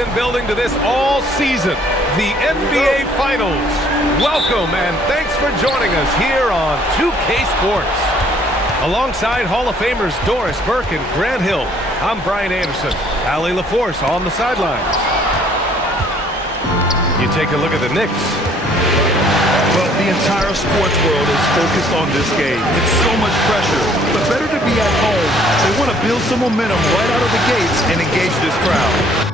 been building to this all season, the NBA Finals. Welcome and thanks for joining us here on 2K Sports. Alongside Hall of Famers Doris Burke and Grant Hill, I'm Brian Anderson. Allie LaForce on the sidelines. You take a look at the Knicks. Well, the entire sports world is focused on this game. It's so much pressure, but better to be at home. They want to build some momentum right out of the gates and engage this crowd.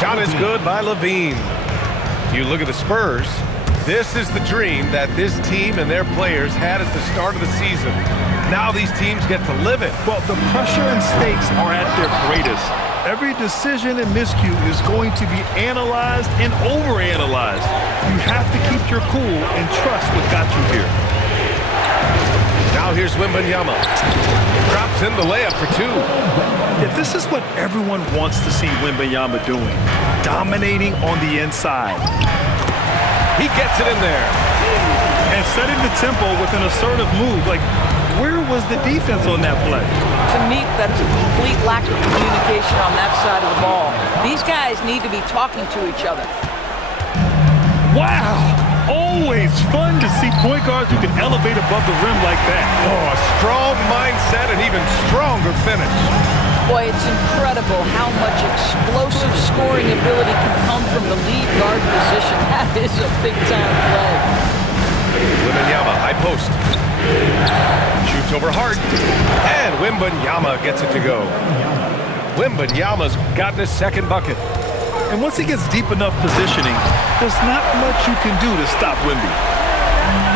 Shot is good by Levine. You look at the Spurs. This is the dream that this team and their players had at the start of the season. Now these teams get to live it. Well, the pressure and stakes are at their greatest. Every decision and miscue is going to be analyzed and overanalyzed. You have to keep your cool and trust what got you here. Now here's Wembanyama. Drops in the layup for two. Yeah, this is what everyone wants to see Wembanyama doing. Dominating on the inside. He gets it in there. And setting the tempo with an assertive move. Like, where was the defense on that play? To me, that's a complete lack of communication on that side of the ball. These guys need to be talking to each other. Wow! Always fun to see point guards who can elevate above the rim like that. Oh, a strong mindset and even stronger finish. Boy, it's incredible how much explosive scoring ability can come from the lead guard position. That is a big-time play. Wembanyama, high post. Shoots over Hart. And Wembanyama gets it to go. Wembanyama's gotten his second bucket. And once he gets deep enough positioning, there's not much you can do to stop Wemby.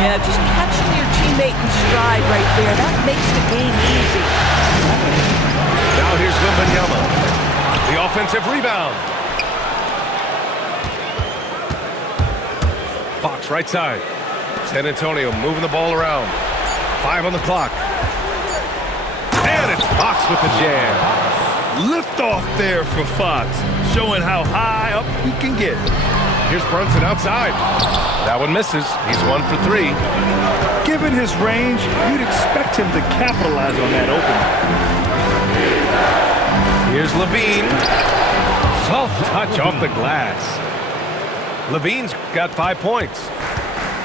Yeah, just catching your teammate in stride right there, that makes the game easy. Now here's Wembanyama. The offensive rebound. Fox right side. San Antonio moving the ball around. 5 on the clock. And it's Fox with the jam. Lift off there for Fox, showing how high up he can get. Here's Brunson outside. That one misses. He's 1 for 3. Given his range, you'd expect him to capitalize on that opening. Here's Levine. Soft touch off the glass. Levine's got 5 points.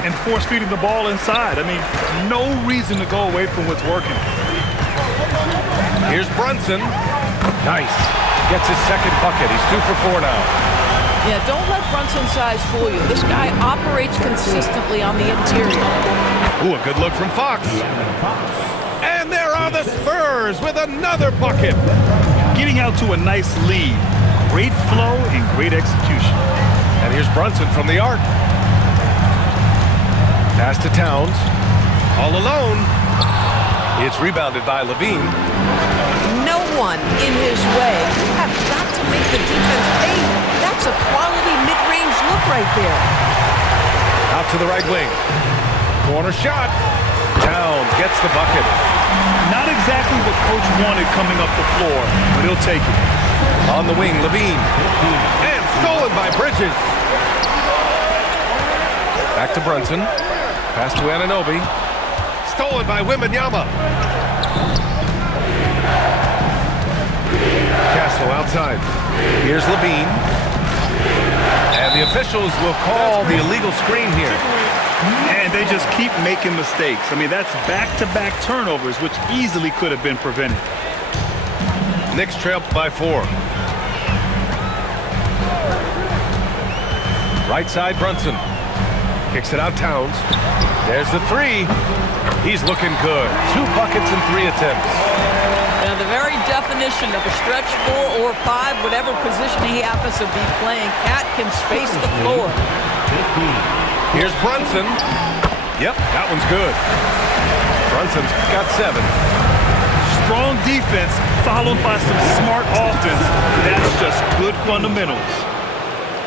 And force-feeding the ball inside. I mean, no reason to go away from what's working. Here's Brunson. Nice. Gets his second bucket. He's 2 for 4 now. Yeah, don't let Brunson's size fool you. This guy operates consistently on the interior. Ooh, a good look from Fox. And there are the Spurs with another bucket. Getting out to a nice lead. Great flow and great execution. And here's Brunson from the arc. Pass to Towns. All alone. It's rebounded by Levine. No one in his way. You have got to make the defense pay. That's a quality mid-range look right there. Out to the right wing. Corner shot. Towns gets the bucket. Not exactly what coach wanted coming up the floor, but he'll take it. On the wing, Levine. And stolen by Bridges. Back to Brunson. Pass to Anunoby. Stolen by Wembanyama. Castle outside. Here's Levine. And the officials will call the illegal screen here. And they just keep making mistakes. I mean, that's back-to-back turnovers, which easily could have been prevented. Knicks trail by 4. Right side, Brunson. Kicks it out, Towns. There's the 3. He's looking good. 2 buckets and 3 attempts. Now, the very definition of a stretch 4 or 5, whatever position he happens to be playing, Cat can space the floor. Here's Brunson. Yep, that one's good. Brunson's got 7. Strong defense followed by some smart offense. That's just good fundamentals.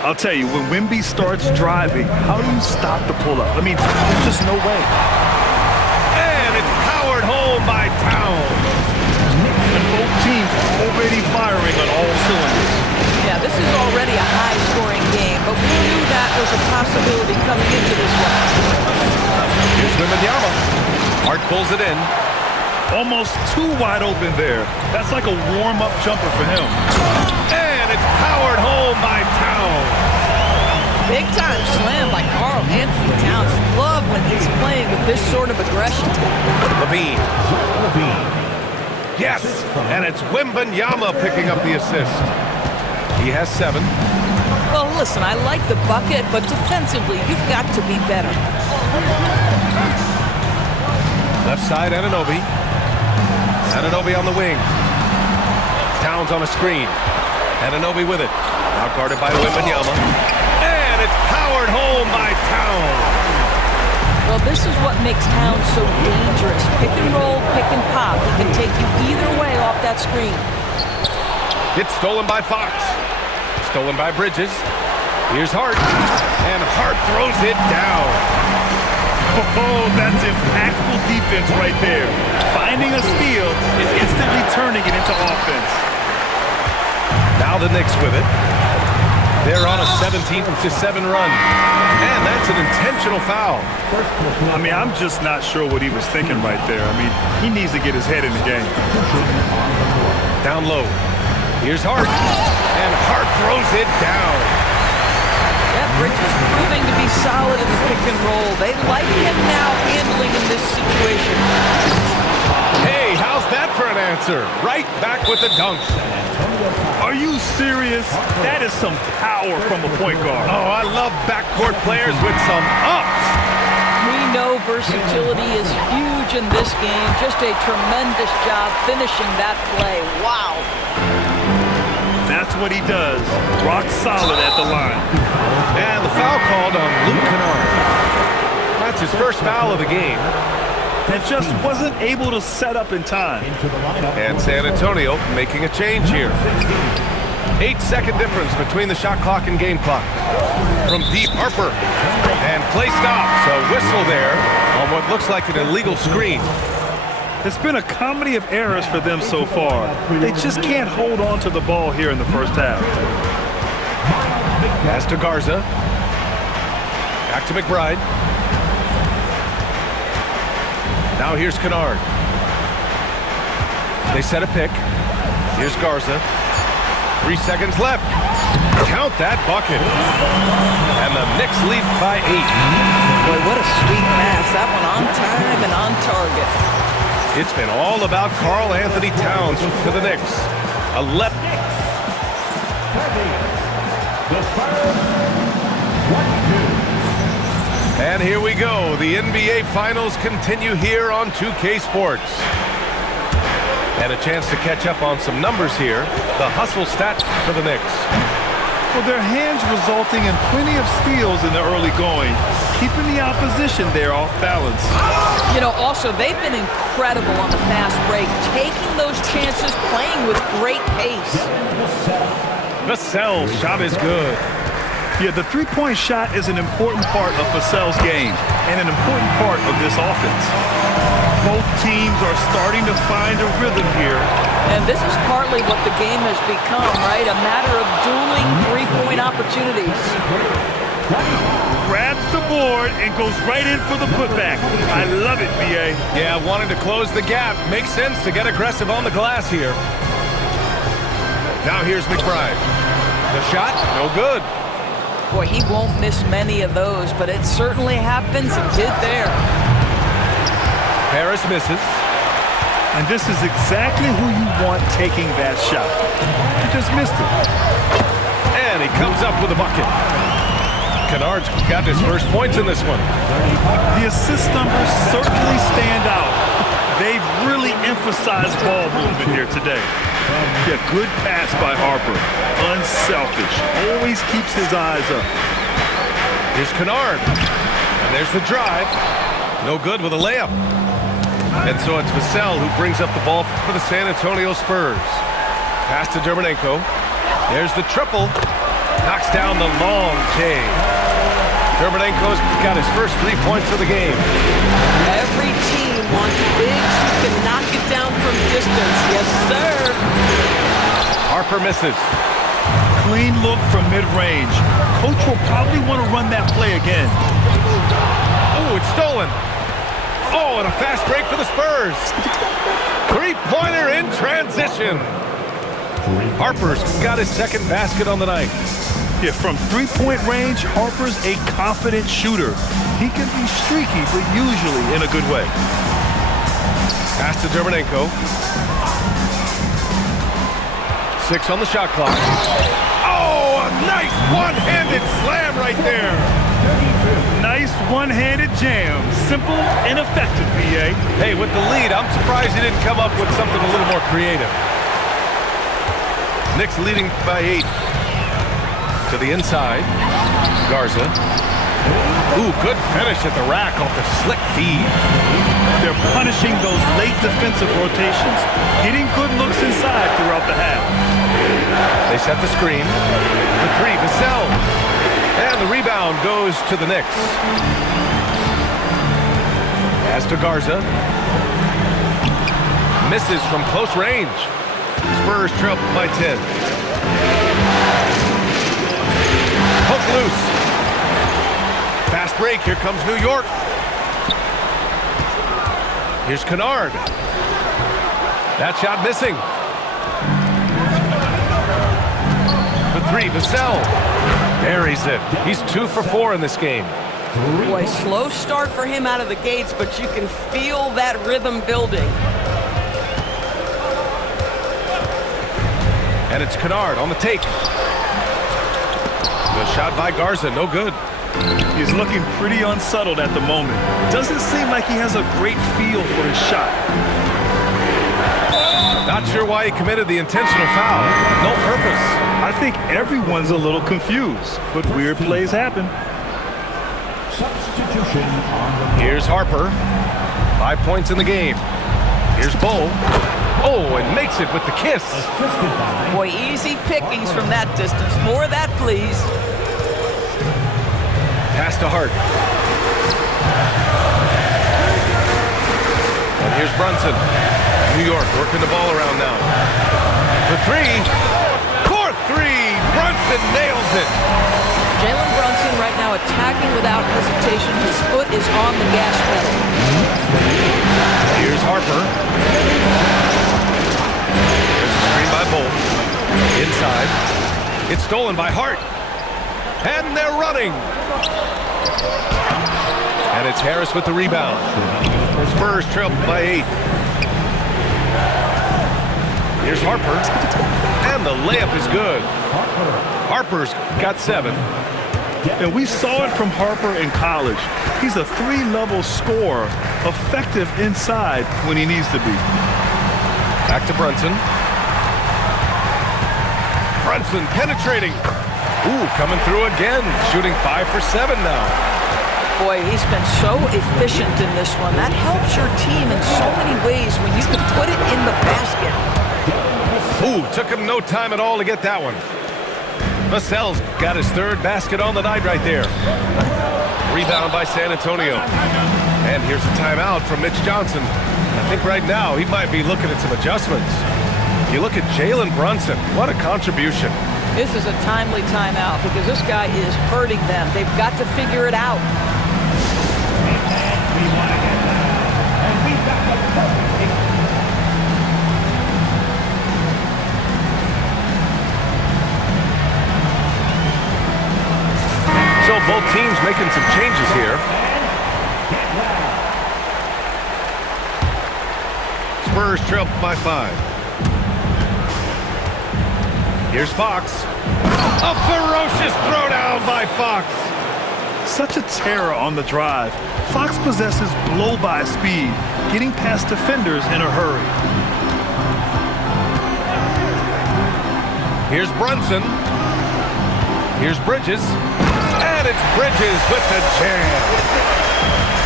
I'll tell you, when Wemby starts driving, how do you stop the pull-up? I mean, there's just no way. And it's powered home by Towns. And both teams already firing on all cylinders. Yeah, this is already a high-scoring game, but we knew that was a possibility. possibility coming into this one. Here's Wembanyama. Hart pulls it in. Almost too wide open there. That's like a warm-up jumper for him. And it's powered home by Towns. Big time slam by Karl Anthony Towns. Love when he's playing with this sort of aggression. Levine. Yes, and it's Wembanyama picking up the assist. He has 7. Well, listen, I like the bucket, but defensively, you've got to be better. Left side, Anunoby. Anunoby on the wing. Towns on a screen. Anunoby with it. Now guarded by Wembanyama. And it's powered home by Towns. Well, this is what makes Towns so dangerous. Pick and roll, pick and pop. He can take you either way off that screen. It's stolen by Fox. Stolen by Bridges. Here's Hart. And Hart throws it down. Oh, that's impactful defense right there. Finding a steal and instantly turning it into offense. Now the Knicks with it. They're on a 17-7 run. And that's an intentional foul. I mean, I'm just not sure what he was thinking right there. I mean, he needs to get his head in the game. Down low. Here's Hart. And Hart throws it down. Yeah, Bridges proving to be solid in the pick and roll. They like him now handling in this situation. Hey, how's that for an answer? Right back with the dunks. Are you serious? That is some power from a point guard. Oh, I love backcourt players with some ups. We know versatility is huge in this game. Just a tremendous job finishing that play. Wow. That's what he does. Rock solid at the line. And the foul called on Luke Kennard. That's his first foul of the game. And just wasn't able to set up in time. And San Antonio making a change here. 8-second difference between the shot clock and game clock. From deep, Harper. And play stops. A whistle there on what looks like an illegal screen. It's been a comedy of errors for them so far. They just can't hold on to the ball here in the first half. Pass to Garza. Back to McBride. Now here's Kennard. They set a pick. Here's Garza. 3 seconds left. Count that bucket. And the Knicks lead by 8. Boy, what a sweet pass. That one on time and on target. It's been all about Karl Anthony Towns for the Knicks. 11. And here we go. The NBA Finals continue here on 2K Sports. And a chance to catch up on some numbers here. The hustle stats for the Knicks. Well, their hands resulting in plenty of steals in the early going, keeping the opposition there off balance. You know, also, they've been incredible on the fast break, taking those chances, playing with great pace. Vassell's shot is good. Yeah, the three-point shot is an important part of Vassell's game and an important part of this offense. Both teams are starting to find a rhythm here. And this is partly what the game has become, right? A matter of dueling three-point opportunities. Grabs the board and goes right in for the putback. I love it, B.A. Yeah, wanting to close the gap. Makes sense to get aggressive on the glass here. Now here's McBride. The shot, no good. Boy, he won't miss many of those, but it certainly happens and did there. Harris misses. And this is exactly who you want taking that shot. He just missed it. And he comes up with a bucket. Kennard's got his first points in this one. The assist numbers certainly stand out. They've really emphasized ball movement here today. Yeah, good pass by Harper. Unselfish. Always keeps his eyes up. Here's Kennard. And there's the drive. No good with a layup. And so it's Vassell who brings up the ball for the San Antonio Spurs. Pass to Dermonenko. There's the triple. Knocks down the long J. Dermonenko's got his first 3 points of the game. Every team wants bigs who can knock it down from distance. Yes, sir. Harper misses. clean look from mid-range. Coach will probably want to run that play again. Oh, it's stolen. Oh, and a fast break for the Spurs. Three-pointer in transition. Harper's got his second basket on the night. Yeah, from three-point range, Harper's a confident shooter. He can be streaky, but usually in a good way. Pass to Dermonenko. 6 on the shot clock. Oh, a nice one-handed slam right there. Nice one-handed jam. Simple and effective, B.A. Hey, with the lead, I'm surprised he didn't come up with something a little more creative. Knicks leading by 8. To the inside. Garza. Ooh, good finish at the rack off the slick feed. They're punishing those late defensive rotations, getting good looks inside throughout the half. They set the screen. The three, Vassell. And the rebound goes to the Knicks. Pass to Garza. Misses from close range. Spurs trail by 10. Hook loose. Fast break. Here comes New York. Here's Kennard. That shot missing. The three, Vassell. Buries it. He's 2 for 4 in this game. Boy, slow start for him out of the gates, but you can feel that rhythm building. And it's Kennard on the take. The shot by Garza, no good. He's looking pretty unsettled at the moment. Doesn't seem like he has a great feel for his shot. Not sure why he committed the intentional foul. No purpose. I think everyone's a little confused, but weird plays happen. Substitution on the Here's Harper. 5 points in the game. Here's Bull. Oh, and makes it with the kiss. Boy, easy pickings from that distance. More of that, please. Pass to Hart. And here's Brunson. New York working the ball around now. For 3. For 3. Brunson nails it. Jalen Brunson right now attacking without hesitation. His foot is on the gas pedal. Here's Harper. There's a screen by Bull. Inside. It's stolen by Hart. And they're running. And it's Harris with the rebound. Spurs trail by 8. Here's Harper. And the layup is good. Harper's got 7. And we saw it from Harper in college. He's a 3-level scorer, effective inside when he needs to be. Back to Brunson. Brunson penetrating. Ooh, coming through again. Shooting 5 for 7 now. Boy, he's been so efficient in this one. That helps your team in so many ways when you can put it in the basket. Ooh, took him no time at all to get that one. Vassell's got his 3rd basket on the night right there. Rebound by San Antonio. And here's a timeout from Mitch Johnson. I think right now he might be looking at some adjustments. You look at Jalen Brunson. What a contribution. This is a timely timeout because this guy is hurting them. They've got to figure it out. So both teams making some changes here. Spurs trail by 5. Here's Fox. A ferocious throwdown by Fox. Such a terror on the drive. Fox possesses blow-by speed, getting past defenders in a hurry. Here's Brunson. Here's Bridges. And it's Bridges with the jam.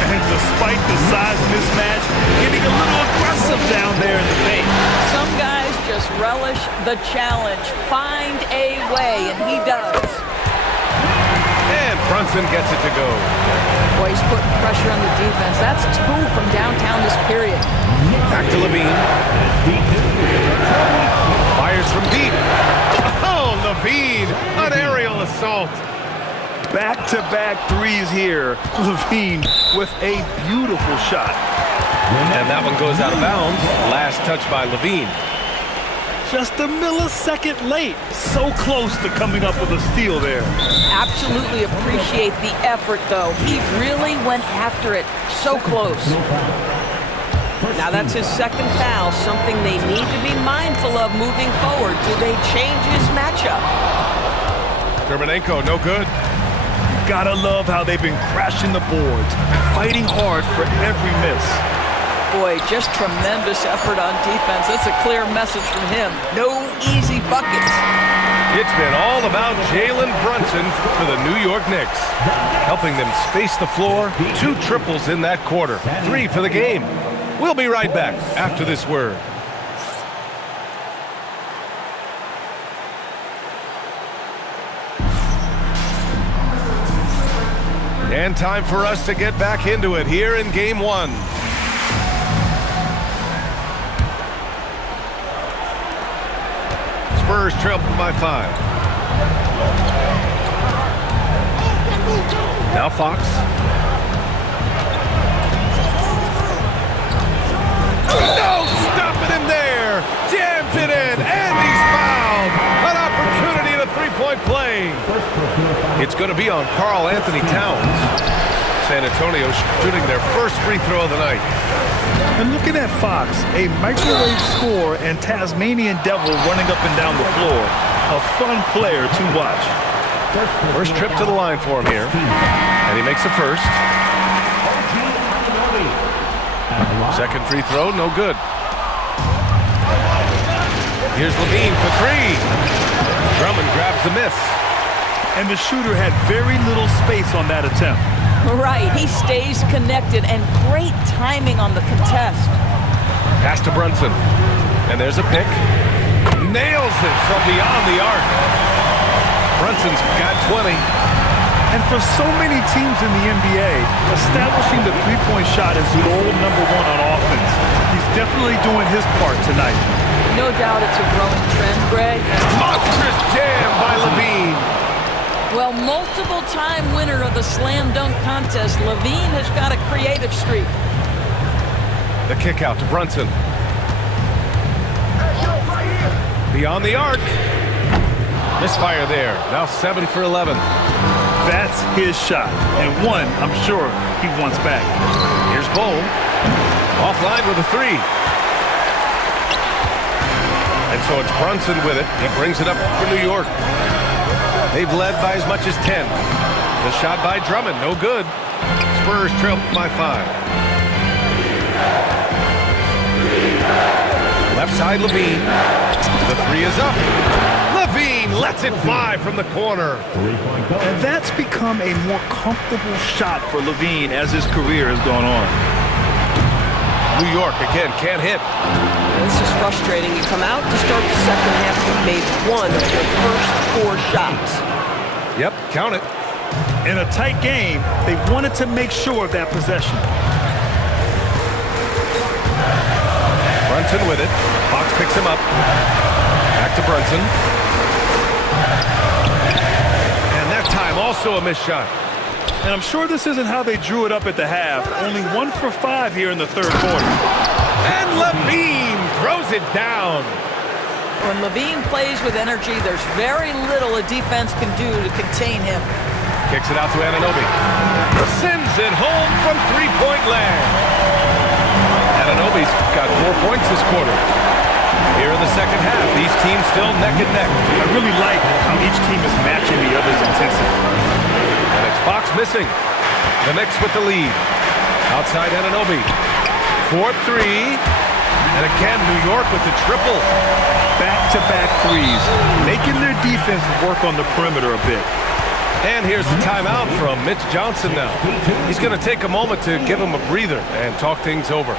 And despite the size mismatch, getting a little aggressive down there in the paint. Some guys just relish the challenge. Find a way, and he does. And Brunson gets it to go. Boy, he's putting pressure on the defense. That's 2 from downtown this period. Back to Levine. Fires from deep. Oh, the Levine, an aerial assault. Back-to-back threes here. Levine with a beautiful shot. And that one goes out of bounds. Last touch by Levine. Just a millisecond late. So close to coming up with a steal there. Absolutely appreciate the effort, though. He really went after it. So close. Now that's his second foul, something they need to be mindful of moving forward. Do they change his matchup? Germanenko, no good. Gotta love how they've been crashing the boards, fighting hard for every miss. Boy, just tremendous effort on defense. That's a clear message from him. No easy buckets. It's been all about Jalen Brunson for the New York Knicks, helping them space the floor. 2 triples in that quarter, 3 for the game. We'll be right back after this word. And time for us to get back into it here in Game 1. Spurs trail by 5. Now Fox. No stopping him there. Jams it in, and he's fouled. An opportunity in a three-point play. It's going to be on Karl Anthony Towns. San Antonio shooting their first free throw of the night. And looking at Fox, a microwave score and Tasmanian Devil running up and down the floor. A fun player to watch. First trip to the line for him here. And he makes the first. Second free throw, no good. Here's Levine for 3. Drummond grabs the miss. And the shooter had very little space on that attempt. Right, he stays connected, and great timing on the contest. Pass to Brunson. And there's a pick. Nails it from beyond the arc. Brunson's got 20. And for so many teams in the NBA, establishing the three-point shot is goal number 1 on offense. He's definitely doing his part tonight. No doubt it's a growing trend, Greg. Monstrous jam by Levine. Well, multiple-time winner of the slam dunk contest, Levine has got a creative streak. The kick out to Brunson. Beyond the arc. Misfire there. Now 7 for 11. That's his shot, and one I'm sure he wants back. Here's Bull. Offline with a 3. And so it's Brunson with it. He brings it up for New York. They've led by as much as 10. The shot by Drummond, no good. Spurs trail by 5. Left side, Levine. The 3 is up. Levine lets it fly from the corner. And that's become a more comfortable shot for Levine as his career has gone on. New York, again, can't hit. This is frustrating. You come out to start the second half, you made 1 of your first 4 shots. Yep, count it. In a tight game, they wanted to make sure of that possession. Brunson with it. Fox picks him up. Back to Brunson. And that time also a missed shot. And I'm sure this isn't how they drew it up at the half. Only 1 for 5 here in the third quarter. And Levine throws it down. When Levine plays with energy, there's very little a defense can do to contain him. Kicks it out to Anunoby. Sends it home from three-point land. Anunoby's got 4 points this quarter. Here in the second half, these teams still neck and neck. I really like how each team is matching the other's intensity. And it's Fox missing. The Knicks with the lead. Outside Anunoby. 4-3. And again, New York with the triple. Back-to-back threes, making their defense work on the perimeter a bit. And here's the timeout from Mitch Johnson now. He's going to take a moment to give him a breather and talk things over.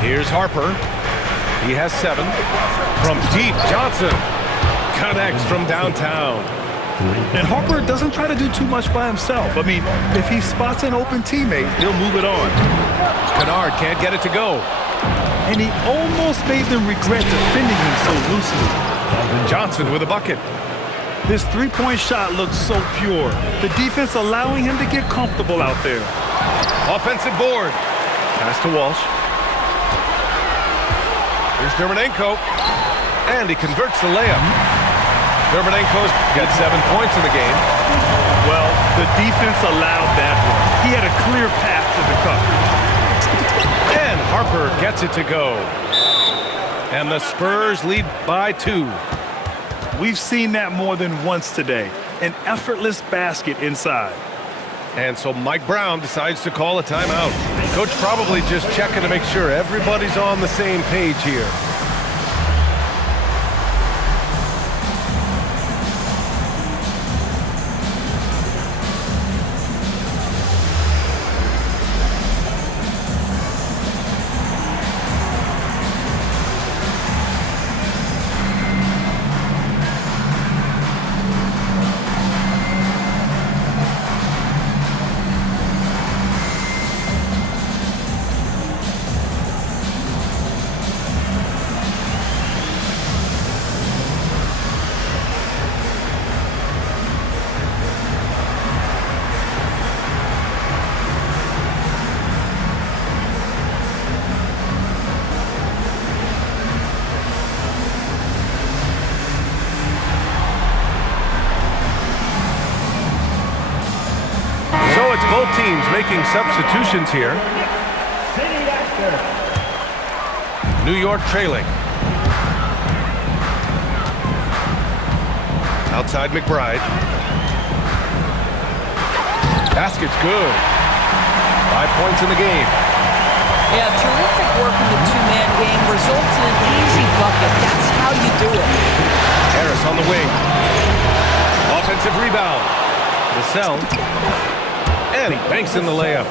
Here's Harper. He has 7. From deep, Johnson connects from downtown. And Harper doesn't try to do too much by himself. I mean, if he spots an open teammate, he'll move it on. Kennard can't get it to go. And he almost made them regret defending him so loosely. Johnson with a bucket. This three-point shot looks so pure. The defense allowing him to get comfortable out there. Offensive board. Pass to Walsh. Here's Dermonenko. And he converts the layup. Dermonenko's got 7 points in the game. Well, the defense allowed that one. He had a clear path to the cup. And Harper gets it to go. And the Spurs lead by 2. We've seen that more than once today. An effortless basket inside. And so Mike Brown decides to call a timeout. Coach probably just checking to make sure everybody's on the same page here. Both teams making substitutions here. New York trailing. Outside McBride. Basket's good. 5 points in the game. Yeah, terrific work in the two-man game. Results in an easy bucket. That's how you do it. Harris on the wing. Offensive rebound. Vassell. And he banks in the layup.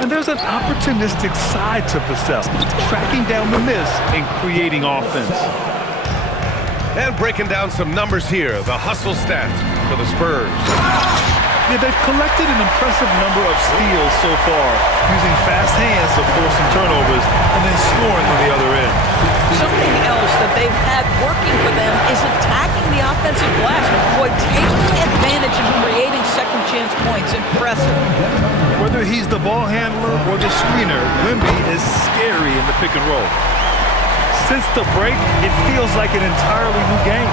And there's an opportunistic side to Vassell, tracking down the miss and creating offense. And breaking down some numbers here, the hustle stats for the Spurs. Yeah, they've collected an impressive number of steals so far, using fast hands to force some turnovers and then scoring on the other end. Something else that they've had working for them is attacking the offensive glass. Boy, taking advantage and creating second chance points. Impressive. Whether he's the ball handler or the screener, Wemby is scary in the pick and roll. Since the break, it feels like an entirely new game.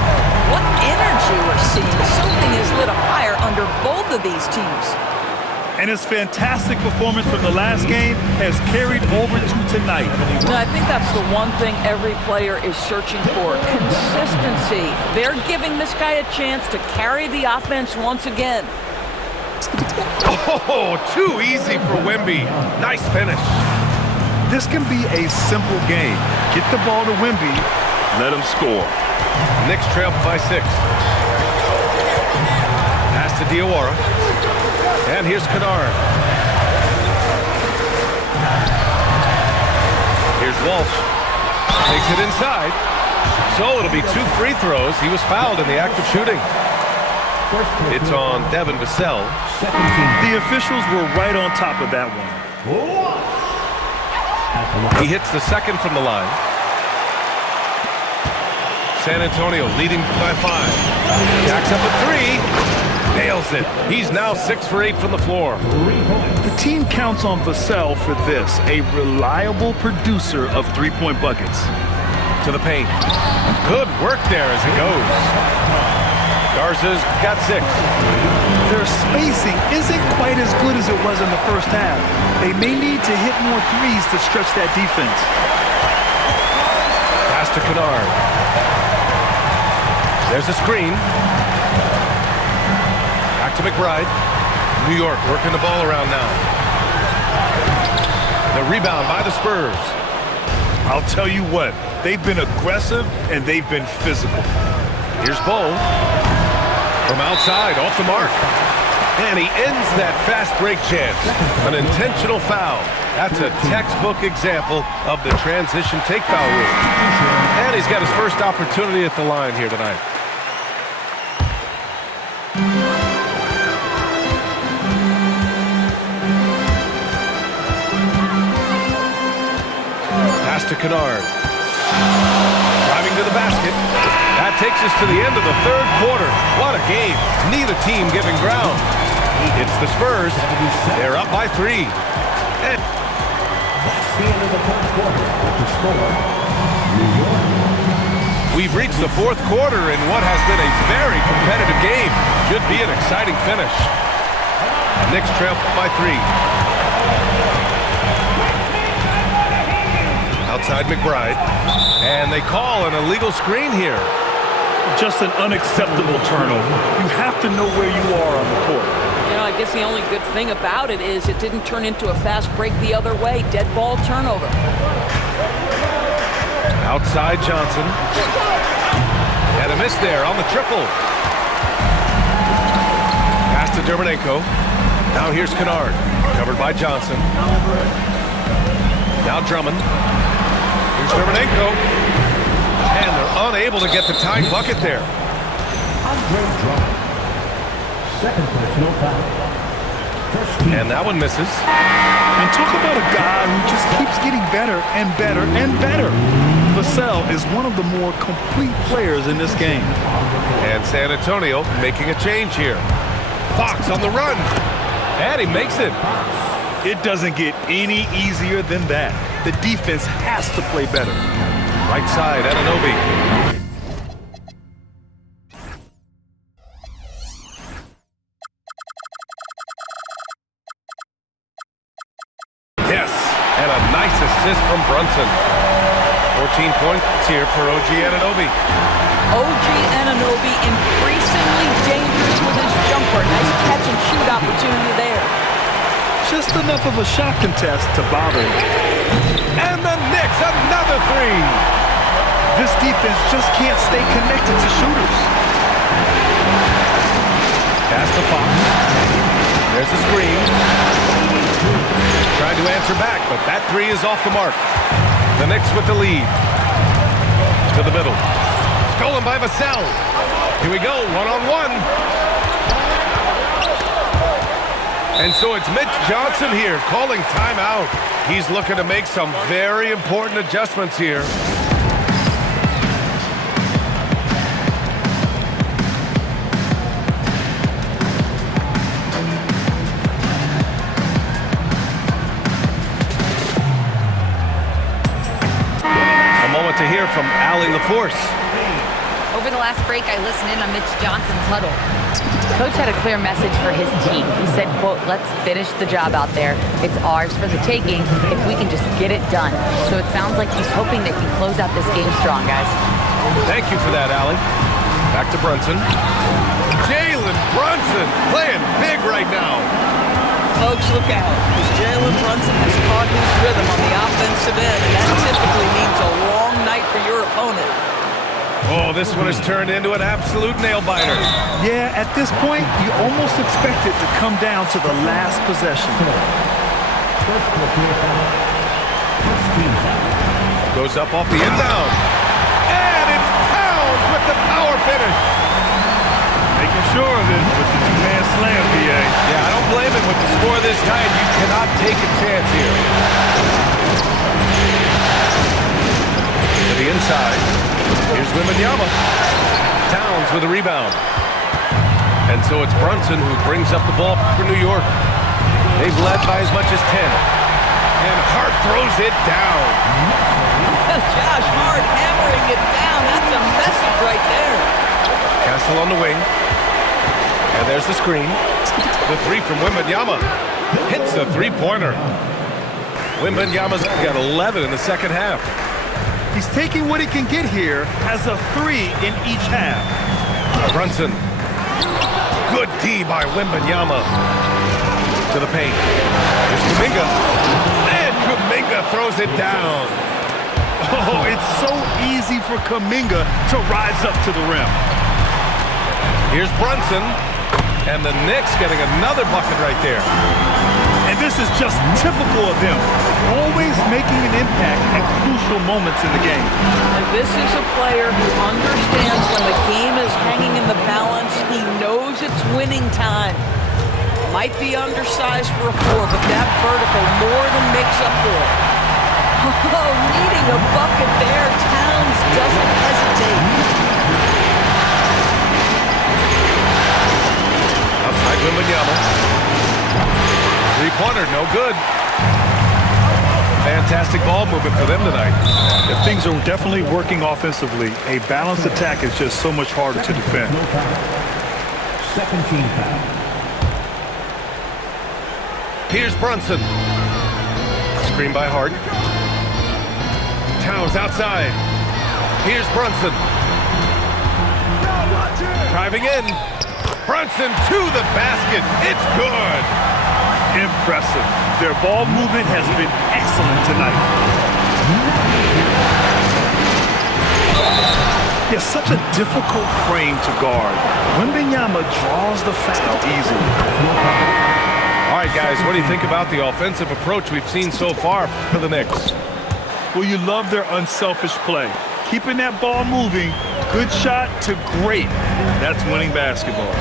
What energy we're seeing. Something has lit a fire under both of these teams. And his fantastic performance from the last game has carried over to tonight. No, I think that's the one thing every player is searching for. Consistency. They're giving this guy a chance to carry the offense once again. Oh, too easy for Wemby. Nice finish. This can be a simple game. Get the ball to Wemby, let him score. Knicks trail by 6. Pass to Diawara. And here's Kennard. Here's Walsh. Takes it inside. So it'll be 2 free throws. He was fouled in the act of shooting. It's on Devin Vassell. The officials were right on top of that one. He hits the second from the line. San Antonio leading by 5. Jacks up at 3. Nails it. He's now 6 for 8 from the floor. The team counts on Vassell for this, a reliable producer of three-point buckets. To the paint. Good work there as it goes. Garza's got 6. Their spacing isn't quite as good as it was in the first half. They may need to hit more threes to stretch that defense. Pass to Kennard. There's a screen. Back to McBride. New York working the ball around now. The rebound by the Spurs. I'll tell you what, they've been aggressive and they've been physical. Here's Bo. From outside, off the mark. And he ends that fast break chance. An intentional foul. That's a textbook example of the transition take foul rule. And he's got his first opportunity at the line here tonight. Pass to Kennard. Driving to the basket. That takes us to the end of the third quarter. What a game. Neither team giving ground. It's the Spurs. They're up by 3. And that's the end of the third quarter. With the score, New York. We've reached the fourth quarter in what has been a very competitive game. Should be an exciting finish. Knicks trail by 3. Outside McBride. And they call an illegal screen here. Just an unacceptable turnover. You have to know where you are on the court. You know, I guess the only good thing about it is it didn't turn into a fast break the other way. Dead ball turnover. Outside Johnson. And a miss there on the triple. Pass to Dermonenko. Now here's Kennard. Covered by Johnson. Now Drummond. Here's Dermonenko. And they're unable to get the tying bucket there. Second personal foul. And that one misses. And talk about a guy who just keeps getting better and better and better. Vassell is one of the more complete players in this game. And San Antonio making a change here. Fox on the run. And he makes it. It doesn't get any easier than that. The defense has to play better. Right side, Anunoby. Yes, and a nice assist from Brunson. 14 points here for OG Anunoby. OG Anunoby increasingly dangerous with his jumper. Nice catch and shoot opportunity there. Just enough of a shot contest to bother him. And the Knicks, another 3. This defense just can't stay connected to shooters. Pass to Fox. There's a screen. Trying to answer back, but that 3 is off the mark. The Knicks with the lead. To the middle. Stolen by Vassell. Here we go, one-on-one. And so it's Mitch Johnson here calling timeout. He's looking to make some very important adjustments here. A moment to hear from Allie LaForce. Over the last break, I listened in on Mitch Johnson's huddle. Coach had a clear message for his team. He said, quote, "Let's finish the job out there. It's ours for the taking if we can just get it done." So it sounds like he's hoping they can close out this game strong, guys. Thank you for that, Allie. Back to Brunson. Jalen Brunson playing big right now. Folks, look out, because Jalen Brunson has caught his rhythm on the offensive end, and that typically means a long night for your opponent. Oh, this one has turned into an absolute nail-biter. Yeah, at this point, you almost expect it to come down to the last possession. First personal foul. First team foul. Goes up off the inbound. And it's Towns with the power finish. Making sure of it with the two-man slam, BA. Yeah, I don't blame him with the score this tight. You cannot take a chance here. To the inside. Here's Wembanyama. Towns with a rebound. And so it's Brunson who brings up the ball for New York. They've led by as much as 10. And Hart throws it down. Josh Hart hammering it down. That's a message right there. Castle on the wing. And there's the screen. The 3 from Wembanyama. Hits the three-pointer. Wembanyama's got 11 in the second half. He's taking what he can get here as a 3 in each half. Brunson. Good D by Wembanyama. To the paint. Here's Kuminga. And Kuminga throws it down. Oh, it's so easy for Kuminga to rise up to the rim. Here's Brunson. And the Knicks getting another bucket right there. And this is just typical of him, always making an impact at crucial moments in the game. And this is a player who understands when the game is hanging in the balance. He knows it's winning time. Might be undersized for a 4, but that vertical more than makes up for it. Oh, needing a bucket there. Towns doesn't hesitate. Outside Wembanyama. Three-pointer, no good. Fantastic ball movement for them tonight. If things are definitely working offensively, a balanced attack is just so much harder to defend. Second team foul. Here's Brunson. Screen by Hart. Towns outside. Here's Brunson. Driving in. Brunson to the basket. It's good. Impressive. Their ball movement has been excellent tonight. Yeah, such a difficult frame to guard. Wembanyama draws the foul easily. All right, guys, what do you think about the offensive approach we've seen so far for the Knicks? Well, you love their unselfish play. Keeping that ball moving, good shot to great. That's winning basketball.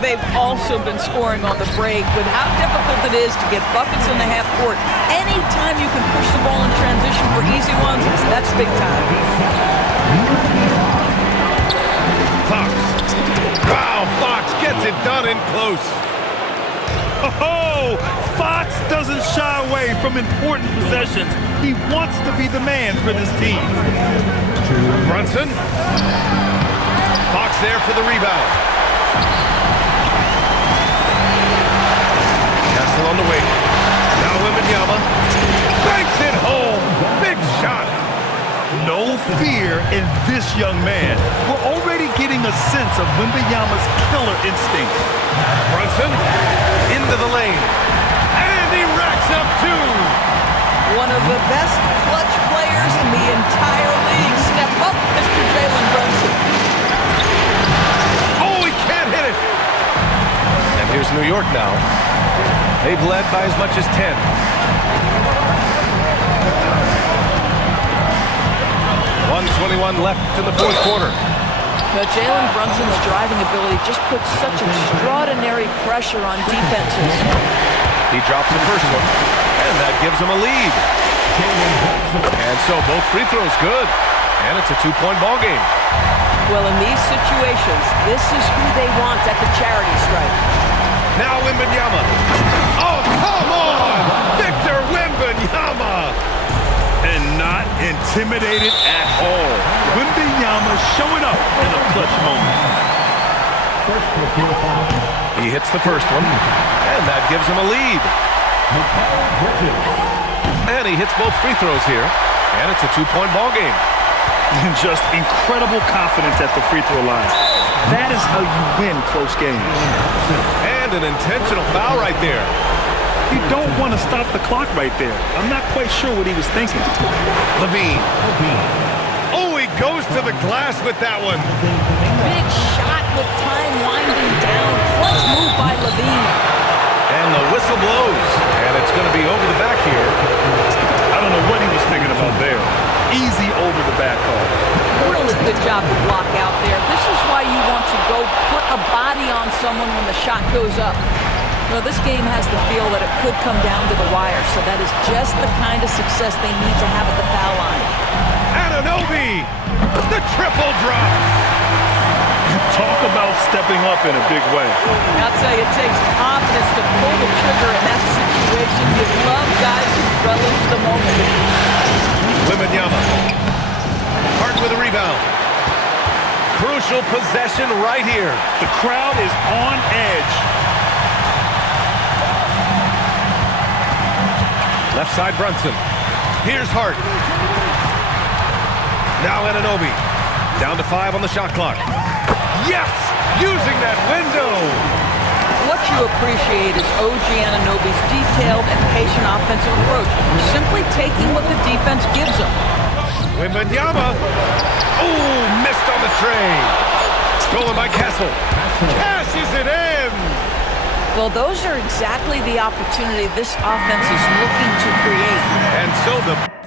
They've also been scoring on the break. With how difficult it is to get buckets in the half court, anytime you can push the ball in transition for easy ones, that's big time. Fox. Wow, Fox gets it done in close. Oh, Fox doesn't shy away from important possessions. He wants to be the man for this team. Brunson. Fox there for the rebound. Castle on the wing. Now Wembanyama. Banks it home. Big shot. No fear in this young man. We're already getting a sense of Wembanyama's killer instinct. Brunson into the lane. And he racks up 2. One of the best clutch players in the entire league. Step up, Mr. Jalen Brunson. Oh, he can't hit it. And here's New York now. They've led by as much as 10. 1:21 left in the fourth quarter. But Jalen Brunson's driving ability just puts such extraordinary pressure on defenses. He drops the first one, and that gives him a lead. And so both free throws good, and it's a 2-point ball game. Well, in these situations, this is who they want at the charity stripe. Now Wembanyama. Oh, come on! Victor Wembanyama! And not intimidated at all. Wembanyama showing up in a clutch moment. He hits the first one, and that gives him a lead. And he hits both free throws here, and it's a 2-point ball game. And just incredible confidence at the free throw line. That is how you win close games. And an intentional foul right there. You don't want to stop the clock right there. I'm not quite sure what he was thinking. Levine. Oh, he goes to the glass with that one. Big shot with time winding down. Clutch move by Levine. And the whistle blows. And it's going to be over the back here. I don't know what he was thinking about there. Easy over the back call. Really good job to block out there. This is why you want to go put a body on someone when the shot goes up. Well, this game has the feel that it could come down to the wire, so that is just the kind of success they need to have at the foul line. Anunoby! The triple drops! Talk about stepping up in a big way. I'll tell you, it takes confidence to pull the trigger in that situation. You love guys who relish the moment. Wembanyama. Hart with a rebound. Crucial possession right here. The crowd is on edge. Left side Brunson. Here's Hart. Now Anunoby. Down to 5 on the shot clock. Yes! Using that window! What you appreciate is OG Anunoby's detailed and patient offensive approach. Simply taking what the defense gives him. Wembanyama. Oh, missed on the tray. Stolen by Castle. Cashes it in. Well, those are exactly the opportunity this offense is looking to create. And so the